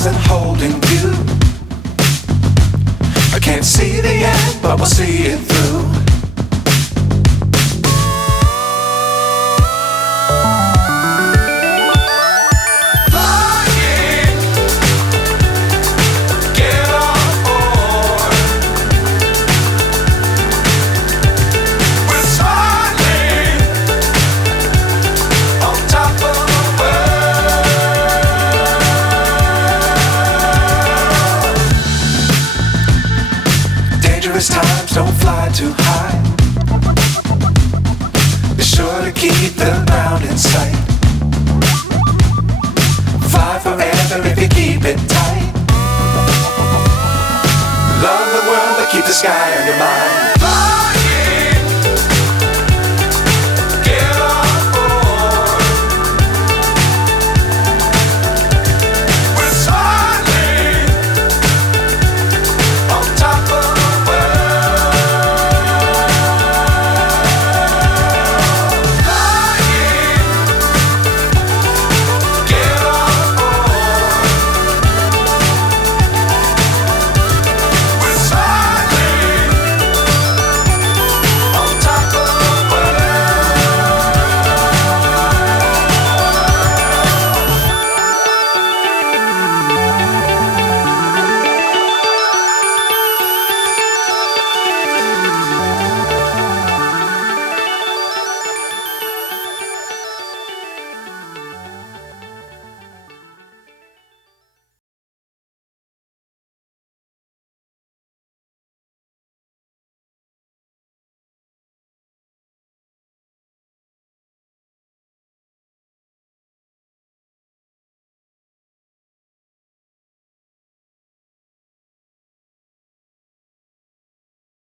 stars and holding you. I can't see the end, but we'll see it through. Times don't fly too high. Be sure to keep the ground in sight. Fly forever if you keep it tight. Love the world but keep the sky on your mind.